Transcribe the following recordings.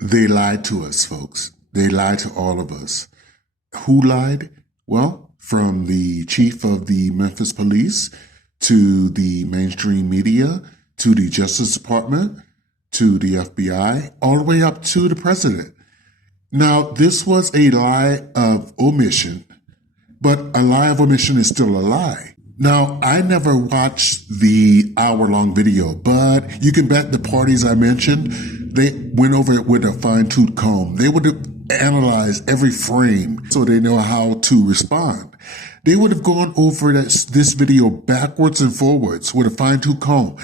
They lied to us, folks. They lied to all of us. Who lied? Well, from the chief of the Memphis Police to the mainstream media to the Justice Department to the FBI, all the way up to the president. Now, this was a lie of omission, but a lie of omission is still a lie. Now, I never watched the hour-long video, but you can bet the parties I mentioned, they went over it with a fine-tooth comb. They would have analyzed every frame so they know how to respond. They would have gone over this video backwards and forwards with a fine-tooth comb.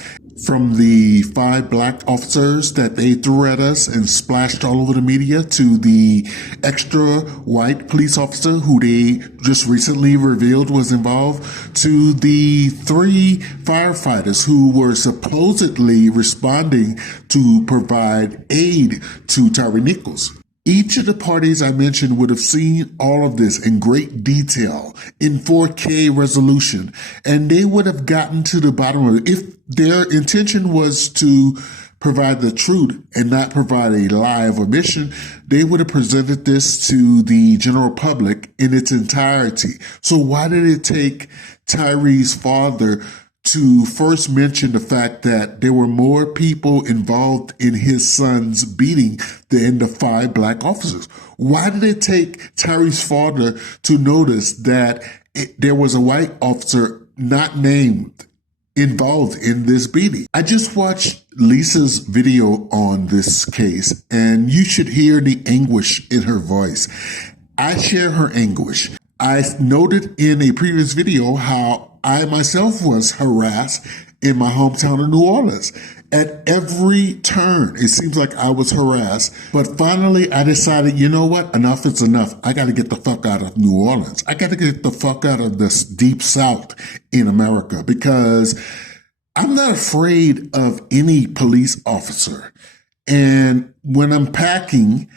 From the 5 black officers that they threw at us and splashed all over the media to the extra white police officer who they just recently revealed was involved to the 3 firefighters who were supposedly responding to provide aid to Tyre Nichols. Each of the parties I mentioned would have seen all of this in great detail in 4K resolution, and they would have gotten to the bottom of it. If their intention was to provide the truth and not provide a lie of omission, they would have presented this to the general public in its entirety. So why did it take Tyre's father to first mention the fact that there were more people involved in his son's beating than the 5 black officers? Why did it take Tyre's father to notice that there was a white officer not named involved in this beating? I just watched Lisa's video on this case, and you should hear the anguish in her voice. I share her anguish. I noted in a previous video how I myself was harassed in my hometown of New Orleans. At every turn, it seems like I was harassed. But finally, I decided, you know what? Enough is enough. I got to get the fuck out of New Orleans. I got to get the fuck out of this deep South in America, because I'm not afraid of any police officer. And when I'm packing,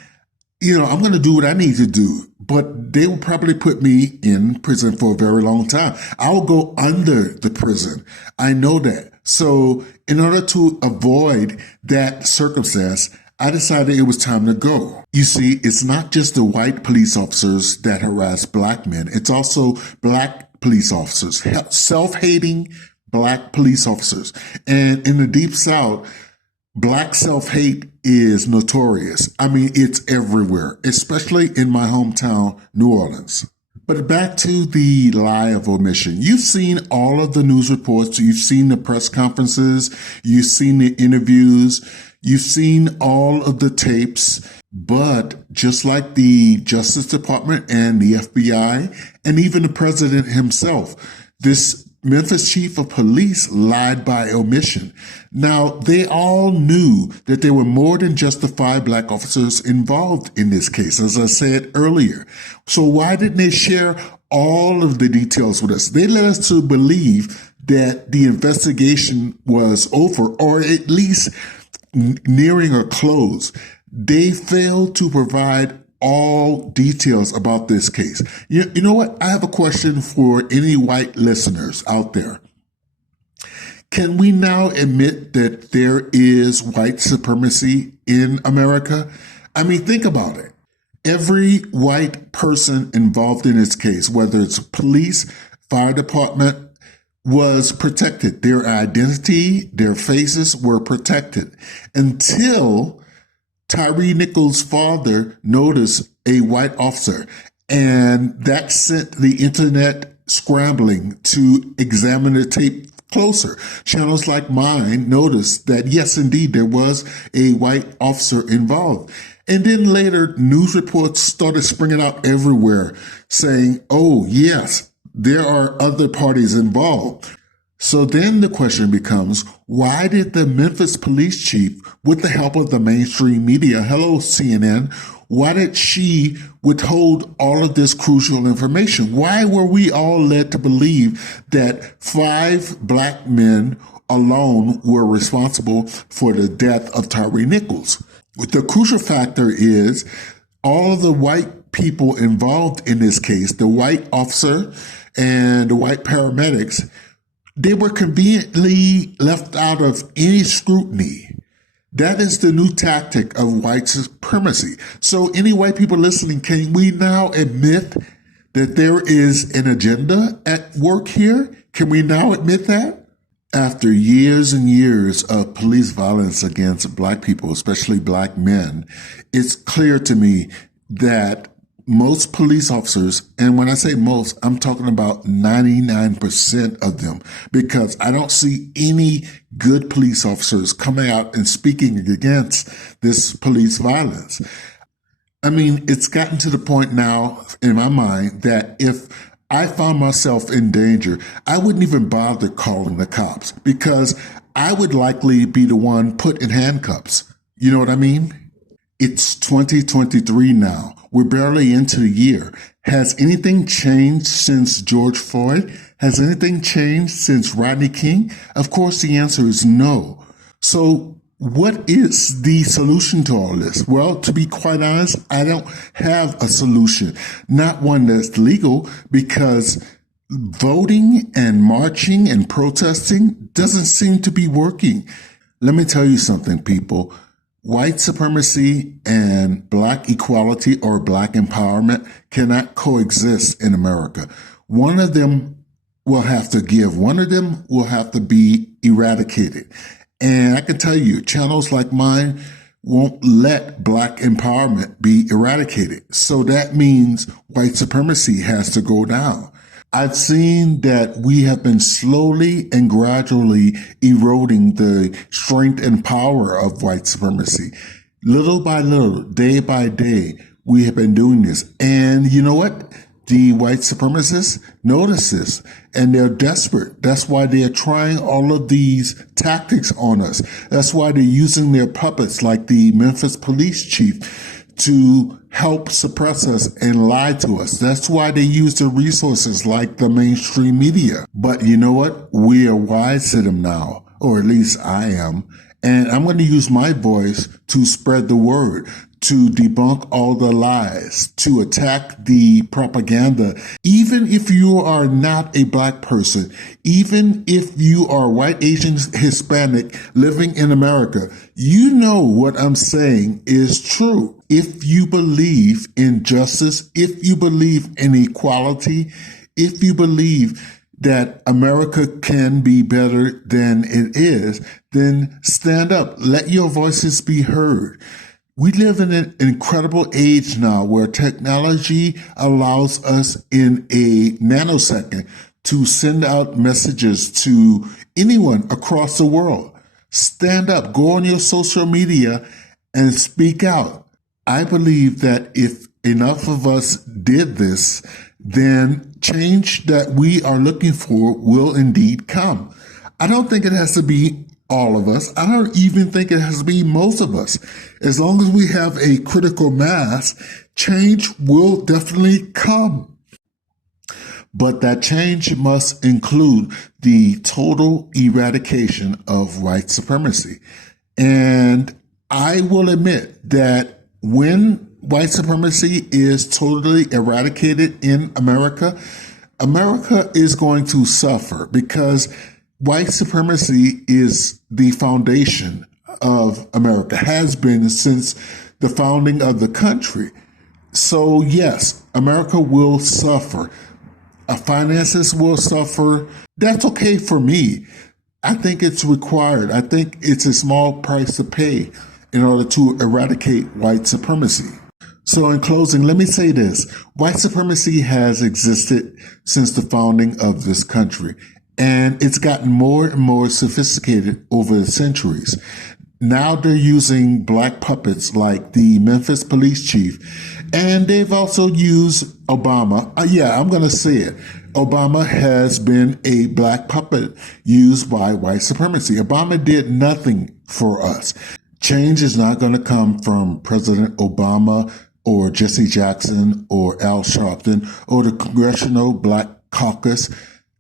I'm going to do what I need to do, but they will probably put me in prison for a very long time. I'll go under the prison. I know that. So in order to avoid that circumstance, I decided it was time to go. You see, it's not just the white police officers that harass black men. It's also black police officers, self-hating black police officers. And in the Deep South, black self-hate is notorious. I mean, it's everywhere, especially in my hometown, New Orleans. But back to the lie of omission. You've seen all of the news reports. You've seen the press conferences. You've seen the interviews. You've seen all of the tapes. But just like the Justice Department and the FBI, and even the president himself, this Memphis chief of police lied by omission. Now, they all knew that there were more than just the 5 black officers involved in this case, as I said earlier. So why didn't they share all of the details with us? They led us to believe that the investigation was over, or at least nearing a close. They failed to provide all details about this case. You know what? I have a question for any white listeners out there. Can we now admit that there is white supremacy in America? I mean, think about it. Every white person involved in this case, whether it's police, fire department, was protected. Their identity, their faces were protected until Tyre Nichols' father noticed a white officer, and that sent the internet scrambling to examine the tape closer. Channels like mine noticed that, yes, indeed, there was a white officer involved. And then later, news reports started springing out everywhere saying, oh, yes, there are other parties involved. So then the question becomes, why did the Memphis police chief, with the help of the mainstream media, hello CNN, why did she withhold all of this crucial information? Why were we all led to believe that 5 black men alone were responsible for the death of Tyre Nichols? The crucial factor is all of the white people involved in this case, the white officer and the white paramedics, they were conveniently left out of any scrutiny. That is the new tactic of white supremacy. So anyway, people listening, can we now admit that there is an agenda at work here? Can we now admit that? After years and years of police violence against Black people, especially Black men, it's clear to me that most police officers, and when I say most, I'm talking about 99% of them, because I don't see any good police officers coming out and speaking against this police violence. I mean, it's gotten to the point now in my mind that if I found myself in danger, I wouldn't even bother calling the cops, because I would likely be the one put in handcuffs. You know what I mean? It's 2023 now. We're barely into the year. Has anything changed since George Floyd? Has anything changed since Rodney King? Of course, the answer is no. So what is the solution to all this? Well, to be quite honest, I don't have a solution, not one that's legal, because voting and marching and protesting doesn't seem to be working. Let me tell you something, people. White supremacy and Black equality or Black empowerment cannot coexist in America. One of them will have to give. One of them will have to be eradicated. And I can tell you, channels like mine won't let Black empowerment be eradicated. So that means white supremacy has to go down. I've seen that we have been slowly and gradually eroding the strength and power of white supremacy. Little by little, day by day, we have been doing this. And you know what? The white supremacists notice this, and they're desperate. That's why they're trying all of these tactics on us. That's why they're using their puppets like the Memphis police chief to help suppress us and lie to us. That's why they use the resources like the mainstream media. But you know what? We are wise to them now, or at least I am. And I'm going to use my voice to spread the word, to debunk all the lies, to attack the propaganda. Even if you are not a Black person, even if you are white, Asian, Hispanic living in America, you know what I'm saying is true. If you believe in justice, if you believe in equality, if you believe that America can be better than it is, then stand up. Let your voices be heard. We live in an incredible age now where technology allows us in a nanosecond to send out messages to anyone across the world. Stand up, go on your social media and speak out. I believe that if enough of us did this, then change that we are looking for will indeed come. I don't think it has to be all of us. I don't even think it has to be most of us. As long as we have a critical mass, change will definitely come. But that change must include the total eradication of white supremacy. And I will admit that when white supremacy is totally eradicated in America, America is going to suffer, because white supremacy is the foundation of America, has been since the founding of the country. So yes, America will suffer. Finances will suffer. That's okay for me. I think it's required. I think it's a small price to pay in order to eradicate white supremacy. So in closing, let me say this. White supremacy has existed since the founding of this country, and it's gotten more and more sophisticated over the centuries. Now they're using Black puppets like the Memphis police chief, and they've also used Obama. I'm going to say it. Obama has been a Black puppet used by white supremacy. Obama did nothing for us. Change is not going to come from President Obama or Jesse Jackson or Al Sharpton or the Congressional Black Caucus.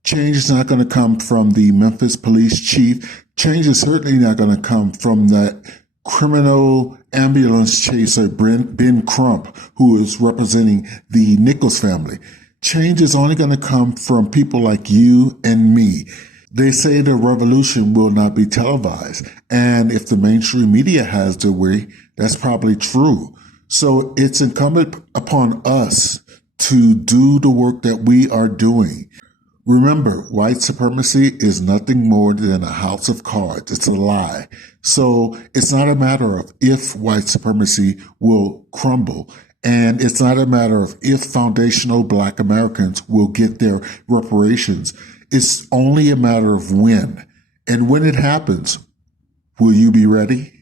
Change is not going to come from the Memphis police chief. Change is certainly not going to come from that criminal ambulance chaser, Ben Crump, who is representing the Nichols family. Change is only going to come from people like you and me. They say the revolution will not be televised. And if the mainstream media has their way, That's probably true. So it's incumbent upon us to do the work that we are doing. Remember, white supremacy is nothing more than a house of cards. It's a lie. So it's not a matter of if white supremacy will crumble. And it's not a matter of if foundational Black Americans will get their reparations. It's only a matter of when. And when it happens, will you be ready?